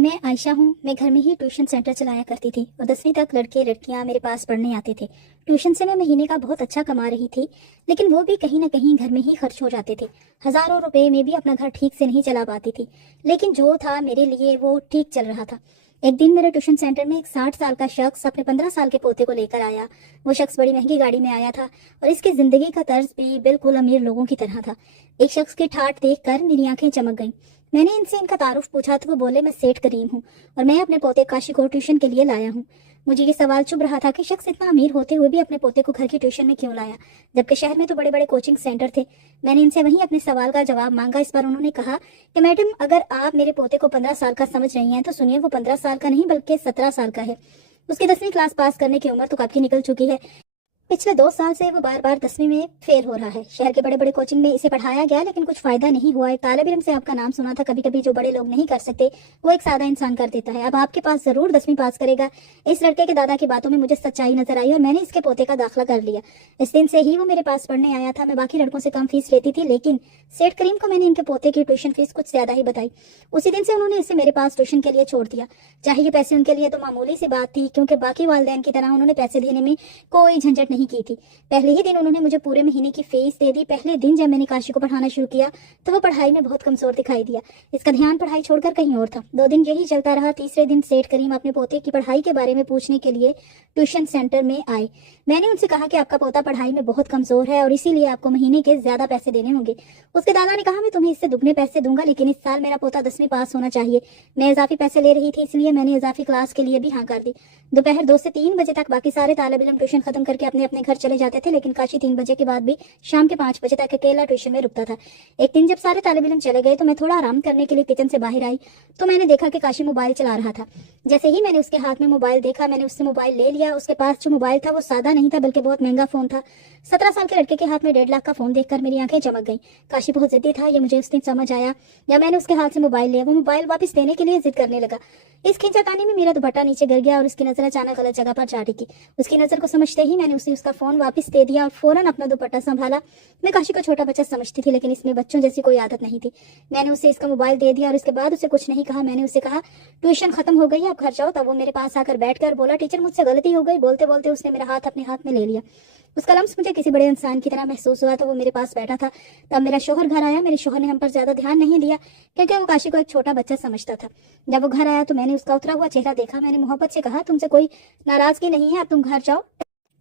मैं आयशा हूँ। मैं घर में ही ट्यूशन सेंटर चलाया करती थी और 10वीं तक लड़के लड़कियाँ मेरे पास पढ़ने आते थे। ट्यूशन से मैं महीने का बहुत अच्छा कमा रही थी, लेकिन वो भी कहीं ना कहीं घर में ही खर्च हो जाते थे। हजारों रुपए में भी अपना घर ठीक से नहीं चला पाती थी, लेकिन जो था मेरे लिए वो ठीक चल रहा था। एक दिन मेरे ट्यूशन सेंटर में एक 60 साल का शख्स अपने 15 साल के पोते को लेकर आया। वो शख्स बड़ी महंगी गाड़ी में आया था और इसकी जिंदगी का तर्ज भी बिल्कुल अमीर लोगों की तरह था। एक शख्स की ठाठ देखकर मेरी आंखें चमक गईं। मैंने इनसे इनका तारुफ पूछा तो वो बोले, मैं सेठ करीम हूँ और मैं अपने पोते काशी को ट्यूशन के लिए लाया हूँ। मुझे ये सवाल चुभ रहा था कि शख्स इतना अमीर होते हुए भी अपने पोते को घर की ट्यूशन में क्यों लाया, जबकि शहर में तो बड़े बड़े कोचिंग सेंटर थे। मैंने इनसे वहीं अपने सवाल का जवाब मांगा। इस पर उन्होंने कहा कि मैडम, अगर आप मेरे पोते को 15 साल का समझ रही हैं तो सुनिए, वो 15 साल का नहीं बल्कि 17 साल का है। उसकी 10वीं क्लास पास करने की उम्र तो कब की निकल चुकी है। पिछले 2 साल से वो बार बार 10वीं में फेल हो रहा है। शहर के बड़े बड़े कोचिंग में इसे पढ़ाया गया, लेकिन कुछ फायदा नहीं हुआ। एक तालिब इल्म से आपका नाम सुना था। कभी कभी जो बड़े लोग नहीं कर सकते वो एक सादा इंसान कर देता है। अब आपके पास जरूर 10वीं पास करेगा। इस लड़के के दादा की बातों में मुझे सच्चाई नजर आई और मैंने इसके पोते का दाखिला कर लिया। इस दिन से ही वो मेरे पास पढ़ने आया था। मैं बाकी लड़कों से कम फीस लेती थी, लेकिन सेठ करीम को मैंने इनके पोते की ट्यूशन फीस कुछ ज्यादा ही बताई। उसी दिन से उन्होंने इसे मेरे पास ट्यूशन के लिए छोड़ दिया। चाहे ये पैसे उनके लिए तो मामूली सी बात थी, क्योंकि बाकी वालिदैन की तरह उन्होंने पैसे देने में कोई झंझट नहीं की थी। पहले ही दिन उन्होंने मुझे पूरे महीने की फीस दे दी। पहले दिन जब मैंने काशी को पढ़ाना शुरू किया तो वो पढ़ाई में बहुत कमजोर दिखाई दिया। इसका ध्यान पढ़ाई छोड़कर कहीं और था। 2 दिन यही चलता रहा। तीसरे दिन सेठ करीम अपने पोते की पढ़ाई के बारे में पूछने के लिए ट्यूशन सेंटर में आए। मैंने उनसे कहा कि आपका पोता पढ़ाई में बहुत कमजोर है और इसीलिए आपको महीने के ज्यादा पैसे देने होंगे। उसके दादा ने कहा, मैं तुम्हें इससे दुगने पैसे दूंगा, लेकिन इस साल मेरा पोता 10वीं पास होना चाहिए। मैं इजाफी पैसे ले रही थी, इसलिए मैंने इजाफी क्लास के लिए भी हाँ कर दी। दोपहर 2 से 3 बजे तक बाकी सारे तालिब इल्म ट्यूशन खत्म करके अपने अपने घर चले जाते थे, लेकिन काशी 3 बजे के बाद भी शाम के 5 बजे तक अकेला ट्यूशन में रुकता था। एक दिन जब सारे तालिब इल्म चले गए तो मैं थोड़ा आराम करने के लिए किचन से बाहर आई तो मैंने देखा कि काशी मोबाइल चला रहा था। जैसे ही मैंने उसके हाथ में मोबाइल देखा, मैंने उससे मोबाइल ले लिया। उसके पास जो मोबाइल था वो सादा नहीं था, बल्कि बहुत महंगा फोन था। 17 साल के लड़के के हाथ में 1.5 लाख का फोन देखकर मेरी आंखें चमक गईं। काशी बहुत जिद्दी था, ये मुझे उस दिन समझ आया। या मैंने उसके हाथ से मोबाइल लिया, वो मोबाइल वापस देने के लिए जिद करने लगा। इस खींचातानी में मेरा दुपट्टा नीचे गिर गया और उसकी नजर अचानक गलत जगह पर जा टिकी। उसकी नजर को समझते ही मैंने उसे उसका फोन वापस दे दिया और फौरन अपना दुपट्टा संभाला। मैं काशी को छोटा बच्चा समझती थी, लेकिन इसमें बच्चों जैसी कोई आदत नहीं थी। मैंने उसे इसका मोबाइल दे दिया और उसके बाद उसे कुछ नहीं कहा। मैंने उसे कहा, ट्यूशन खत्म हो गई, अब घर जाओ। तब वो मेरे पास आकर बैठकर बोला, टीचर मुझसे गलती हो गई। बोलते बोलते उसने मेरा हाथ अपने हाथ में ले लिया। उसका लम्स मुझे किसी बड़े इंसान की तरह महसूस हुआ। तो वो मेरे पास बैठा था। तब मेरा शोहर घर आया। मेरे शोहर ने हम पर ज्यादा ध्यान नहीं दिया, क्योंकि वो काशी को एक छोटा बच्चा समझता था। जब वो घर आया तो मैंने उसका उतरा हुआ चेहरा देखा। मैंने मोहब्बत से कहा, तुमसे कोई नाराजगी नहीं है, अब तुम घर जाओ,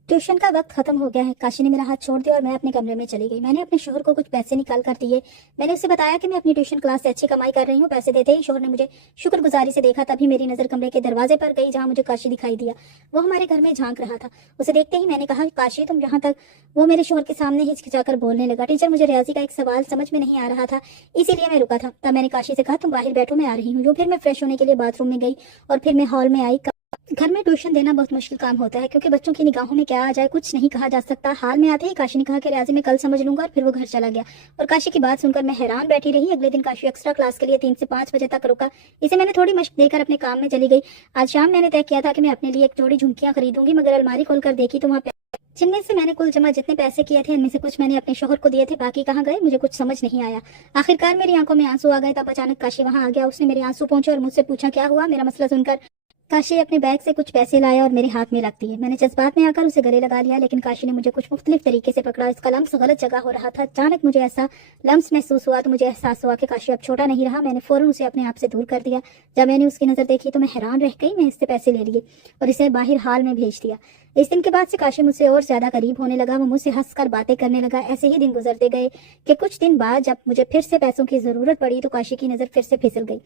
ट्यूशन का वक्त खत्म हो गया है। काशी ने मेरा हाथ छोड़ दिया और मैं अपने कमरे में चली गई। मैंने अपने शोहर को कुछ पैसे निकाल कर दिए। मैंने उसे बताया कि मैं अपनी ट्यूशन क्लास से अच्छी कमाई कर रही हूँ। पैसे देते ही शोहर ने मुझे शुक्रगुजारी से देखा। तभी मेरी नजर कमरे के दरवाजे पर गई, जहाँ मुझे काशी दिखाई दिया। वो हमारे घर में झांक रहा था। उसे देखते ही मैंने कहा, काशी तुम यहाँ तक। वो मेरे शोहर के सामने हिचकिचाकर बोलने लगा, टीचर मुझे रियाजी का एक सवाल समझ में नहीं आ रहा था, इसीलिए मैं रुका था। तब मैंने काशी से कहा, तुम बाहर बैठो, मैं आ रही हूँ। जो फिर मैं फ्रेश होने के लिए बाथरूम में गई और फिर मैं हॉल में आई। घर में ट्यूशन देना बहुत मुश्किल काम होता है, क्योंकि बच्चों की निगाहों में क्या आ जाए कुछ नहीं कहा जा सकता। हाल में आते ही काशी ने कहा कि रियाजी मैं कल समझ लूंगा, और फिर वो घर चला गया। और काशी की बात सुनकर मैं हैरान बैठी रही। अगले दिन काशी एक्स्ट्रा क्लास के लिए 3 से 5 बजे तक रुका। इसे मैंने थोड़ी मशक देकर अपने काम में चली गई। आज शाम मैंने तय किया था कि मैं अपने लिए एक जोड़ी झुमकियां खरीदूंगी, मगर अलमारी खोलकर देखी तो वहाँ जिनमें से मैंने कुल जमा जितने पैसे किए थे, इनमें से कुछ मैंने अपने शोहर को दिए थे, बाकी कहाँ गए मुझे कुछ समझ नहीं आया। आखिरकार मेरी आंखों में आंसू आ गए। तब अचानक काशी वहां आ गया। उसने मेरे आंसू पहुंचे और मुझसे पूछा, क्या हुआ। मेरा मसला सुनकर काशी अपने बैग से कुछ पैसे लाया और मेरे हाथ में रख दिए। मैंने जज्बात में आकर उसे गले लगा लिया, लेकिन काशी ने मुझे कुछ मुख्तलिफ तरीके से पकड़ा। इसका लम्स गलत जगह हो रहा था। अचानक मुझे ऐसा लम्स महसूस हुआ तो मुझे एहसास हुआ कि काशी अब छोटा नहीं रहा। मैंने फौरन उसे अपने आप से दूर कर दिया। जब मैंने उसकी नजर देखी तो मैं हैरान रह गई। मैं इससे पैसे ले लिए और इसे बाहर हाल में भेज दिया। इस दिन के बाद से काशी मुझसे और ज्यादा करीब होने लगा। वो मुझसे हंसकर बातें करने लगा। ऐसे ही दिन गुजरते गए कि कुछ दिन बाद जब मुझे फिर से पैसों की जरूरत पड़ी तो काशी की नजर फिर से फिसल गई।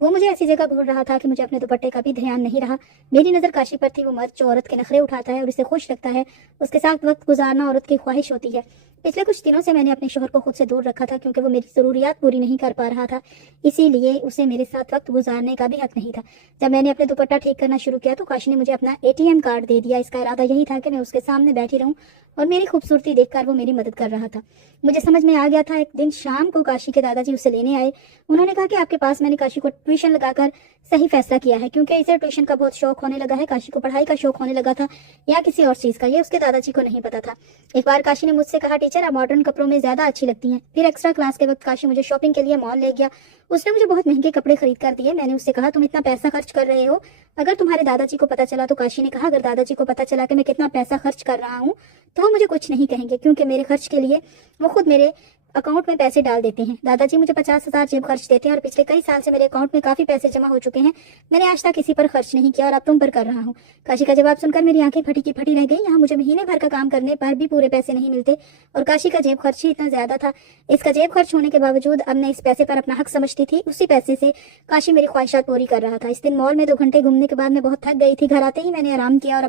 वो मुझे ऐसी जगह घूर रहा था कि मुझे अपने दुपट्टे का भी ध्यान नहीं रहा। मेरी नजर काशी पर थी। वो मर्द जो औरत के नखरे उठाता है और इसे खुश लगता है, उसके साथ वक्त गुजारना औरत की ख्वाहिश होती है। पिछले कुछ दिनों से मैंने अपने शोहर को खुद से दूर रखा था, क्योंकि वो मेरी जरूरियात पूरी नहीं कर पा रहा था। इसीलिए उसे मेरे साथ वक्त गुजारने का भी हक नहीं था। जब मैंने अपने दुपट्टा ठीक करना शुरू किया तो काशी ने मुझे अपना ATM कार्ड दे दिया। इसका इरादा यही था कि मैं उसके सामने बैठी रहूं और मेरी खूबसूरती देखकर वो मेरी मदद कर रहा था। मुझे समझ में आ गया था। एक दिन शाम को काशी के दादाजी उसे लेने आए। उन्होंने कहा कि आपके पास मैंने काशी को ट्यूशन लगाकर صحیح فیصلہ کیا ہے، کیونکہ اسے ٹیوشن کا بہت شوق ہونے لگا ہے۔ کاشی کو پڑھائی کا شوق ہونے لگا تھا یا کسی اور چیز کا، یہ اس کے دادا جی کو نہیں پتا تھا۔ ایک بار کاشی نے مجھ سے کہا، ٹیچر آپ ماڈرن کپڑوں میں زیادہ اچھی لگتی ہیں۔ پھر ایکسٹرا کلاس کے وقت کاشی مجھے شاپنگ کے لیے مال لے گیا، اس نے مجھے بہت مہنگے کپڑے خرید کر دیے۔ میں نے اس سے کہا، تم اتنا پیسہ خرچ کر رہے ہو، اگر تمہارے دادا جی کو پتا چلا تو کاشی نے کہا، اگر دادا جی کو پتا چلا کہ میں کتنا پیسہ خرچ کر رہا ہوں تو وہ مجھے کچھ نہیں کہیں گے، کیونکہ میرے خرچ کے لیے وہ خود میرے اکاؤنٹ میں پیسے ڈال دیتے ہیں۔ دادا جی مجھے 50,000 جیب خرچ دیتے ہیں اور پچھلے کئی سال سے میرے اکاؤنٹ میں کافی پیسے جمع ہو چکے ہیں، میں نے آج تک کسی پر خرچ نہیں کیا اور اب تم پر کر رہا ہوں۔ کاشی کا جواب سن کر میری آنکھیں پھٹی کی پھٹی رہ گئی۔ یہاں مجھے مہینے بھر کا کام کرنے پر بھی پورے پیسے نہیں ملتے اور کاشی کا جیب خرچ ہی اتنا زیادہ تھا۔ اس کا جیب خرچ ہونے کے باوجود اب میں اس پیسے پر اپنا حق سمجھتی تھی۔ اسی پیسے سے کاشی میری خواہشات پوری کر رہا تھا۔ اس دن مال میں 2 گھنٹے گھومنے کے بعد میں بہت تھک گئی تھی۔ گھر آتے ہی میں نے آرام کیا اور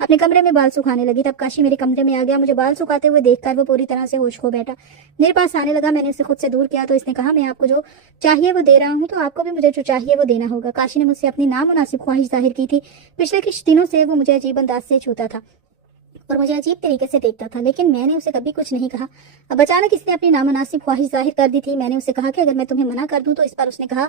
اپنے کمرے میں بال سکھانے لگی۔ تب کاشی میرے کمرے میں آ گیا۔ مجھے بال سکھاتے ہوئے دیکھ کر وہ پوری طرح سے ہوش کھو بیٹھا، میرے پاس آنے لگا۔ میں نے اسے خود سے دور کیا تو اس نے کہا، میں آپ کو جو چاہیے وہ دے رہا ہوں تو آپ کو بھی مجھے جو چاہیے وہ دینا ہوگا۔ کاشی نے مجھ سے اپنی نامناسب خواہش ظاہر کی تھی۔ پچھلے کچھ دنوں سے وہ مجھے عجیب انداز سے چھوتا تھا اور مجھے عجیب طریقے سے دیکھتا تھا، لیکن میں نے اسے کبھی کچھ نہیں کہا۔ اب اچانک اس نے اپنی نامناسب خواہش ظاہر کر دی تھی۔ میں نے اسے کہا کہ اگر میں تمہیں منع کر دوں تو اس پر اس نے کہا،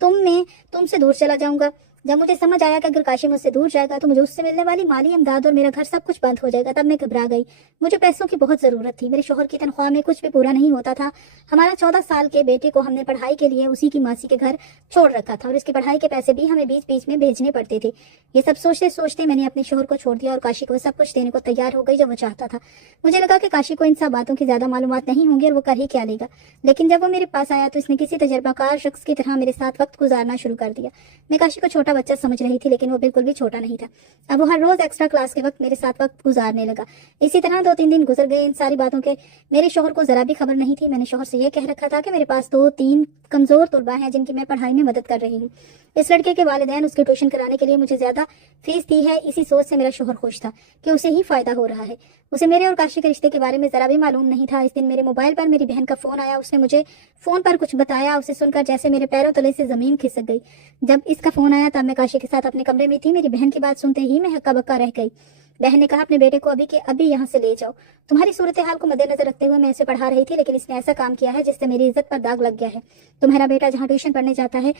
میں تم سے دور چلا جاؤں گا۔ جب مجھے سمجھ آیا کہ اگر کاشی مجھ سے دور جائے گا تو مجھے اس سے ملنے والی مالی امداد اور میرا گھر سب کچھ بند ہو جائے گا، تب میں گھبرا گئی۔ مجھے پیسوں کی بہت ضرورت تھی، میرے شوہر کی تنخواہ میں کچھ بھی پورا نہیں ہوتا تھا۔ ہمارا 14 سال کے بیٹے کو ہم نے پڑھائی کے لیے اسی کی ماسی کے گھر چھوڑ رکھا تھا اور اس کی پڑھائی کے پیسے بھی ہمیں بیچ بیچ میں بھیجنے پڑتے تھے۔ یہ سب سوچتے سوچتے میں نے اپنے شوہر کو چھوڑ دیا اور کاشی کو سب کچھ دینے کو تیار ہو گئی جو وہ چاہتا تھا۔ مجھے لگا کہ کاشی کو ان سب باتوں کی زیادہ معلومات نہیں ہوں گی اور وہ کر ہی کیا لے گا، لیکن جب وہ میرے پاس آیا تو اس نے کسی تجربہ کار شخص کی طرح میرے ساتھ وقت گزارنا شروع کر دیا۔ میں کاشی کو چھوٹا بچہ سمجھ رہی تھی، لیکن وہ بالکل بھی چھوٹا نہیں تھا۔ اب وہ ہر روز ایکسٹرا کلاس کے وقت میرے ساتھ وقت گزارنے لگا۔ اسی طرح 2-3 دن گزر گئے۔ ان ساری باتوں کے میرے شوہر کو ذرا بھی خبر نہیں تھی۔ میں نے شوہر سے یہ کہہ رکھا تھا کہ میرے پاس 2-3 کمزور طلباء ہیں جن کی میں پڑھائی میں مدد کر رہی ہوں۔ اس لڑکے کے والدین اس کے ٹیوشن کرانے کے لیے مجھے زیادہ فیس دی ہے۔ اسی سوچ سے میرا شوہر خوش تھا کہ اسے ہی فائدہ ہو رہا ہے۔ اسے میرے اور کاشی کے رشتے کے بارے میں ذرا بھی معلوم نہیں تھا۔ اس دن میرے موبائل پر میری بہن کا فون آیا۔ اس نے مجھے فون پر کچھ بتایا، اسے سن کر جیسے میرے پیروں تلے سے زمین کھسک گئی۔ جب اس کا فون آیا تب میں کاشی کے ساتھ اپنے کمرے میں تھی۔ میری بہن کی بات سنتے ہی میں ہکا بکا رہ گئی۔ بہن نے کہا، اپنے بیٹے کو ابھی کے ابھی یہاں سے لے جاؤ۔ تمہاری صورتحال کو مد نظر رکھتے ہوئے میں اسے پڑھا رہی تھی، لیکن اس نے ایسا کام کیا ہے جس سے میری عزت پر داغ لگ گیا ہے۔ تمہارا بیٹا جہاں ٹیوشن پڑھنے جاتا ہے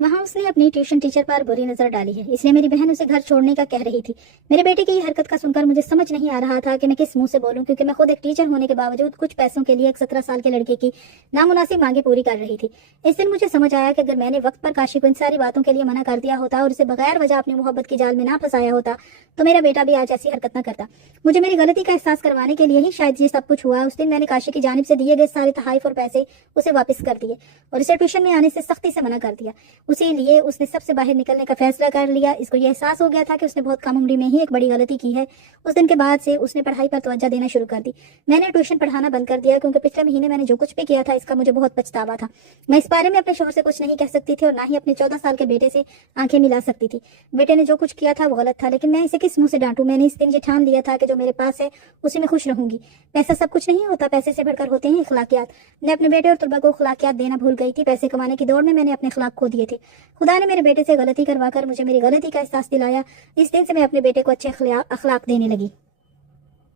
وہاں اس نے اپنی ٹیوشن ٹیچر پر بری نظر ڈالی ہے، اس لیے میری بہن اسے گھر چھوڑنے کا کہہ رہی تھی۔ میرے بیٹے کی یہ حرکت کا سن کر مجھے سمجھ نہیں آ رہا تھا کہ میں کس منہ سے بولوں، کیونکہ میں خود ایک ٹیچر ہونے کے باوجود کچھ پیسوں کے لیے ایک 17 سال کے لڑکے کی نامناسب مانگیں پوری کر رہی تھی۔ اس دن مجھے سمجھ آیا کہ اگر میں نے وقت پر کاشی کو ان ساری باتوں کے لیے منع کر دیا ہوتا اور اسے بغیر وجہ اپنی محبت کی جال میں نہ پھنسایا ہوتا تو میرا بیٹا بھی آج ایسی حرکت نہ کرتا۔ مجھے میری غلطی کا احساس کروانے کے لیے ہی شاید یہ سب کچھ ہوا۔ اس دن میں نے کاشی کی جانب سے دیے گئے سارے تحائف اور پیسے اسے واپس کر دیے اور اسے ٹیوشن میں آنے سے سختی سے منع کر دیا۔ اسی لیے اس نے سب سے باہر نکلنے کا فیصلہ کر لیا۔ اس کو یہ احساس ہو گیا تھا کہ اس نے بہت کم عمری میں ہی ایک بڑی غلطی کی ہے۔ اس دن کے بعد سے اس نے پڑھائی پر توجہ دینا شروع کر دی۔ میں نے ٹیوشن پڑھانا بند کر دیا کیونکہ پچھلے مہینے میں نے جو کچھ بھی کیا تھا اس کا مجھے بہت پچھتاوا تھا۔ میں اس بارے میں اپنے شوہر سے کچھ نہیں کہہ سکتی تھی اور نہ ہی اپنے 14 سال کے بیٹے سے آنکھیں ملا سکتی تھی۔ بیٹے نے جو کچھ کیا تھا وہ غلط تھا، لیکن میں اسے کس منہ سے ڈانٹوں۔ میں نے اس دن یہ ٹھان لیا تھا کہ جو میرے پاس ہے اسی میں خوش رہوں گی۔ پیسہ سب کچھ نہیں ہوتا، پیسے سے بڑھ کر ہوتے ہیں اخلاقیات۔ میں اپنے بیٹے اور طلباء کو اخلاقیات دینا بھول گئی تھی۔ پیسے کمانے کی دوڑ میں نے اپنے اخلاق کھو دیے تھے۔ خدا نے میرے بیٹے سے غلطی کروا کر مجھے میری غلطی کا احساس دلایا۔ اس دن سے میں اپنے بیٹے کو اچھے اخلاق دینے لگی۔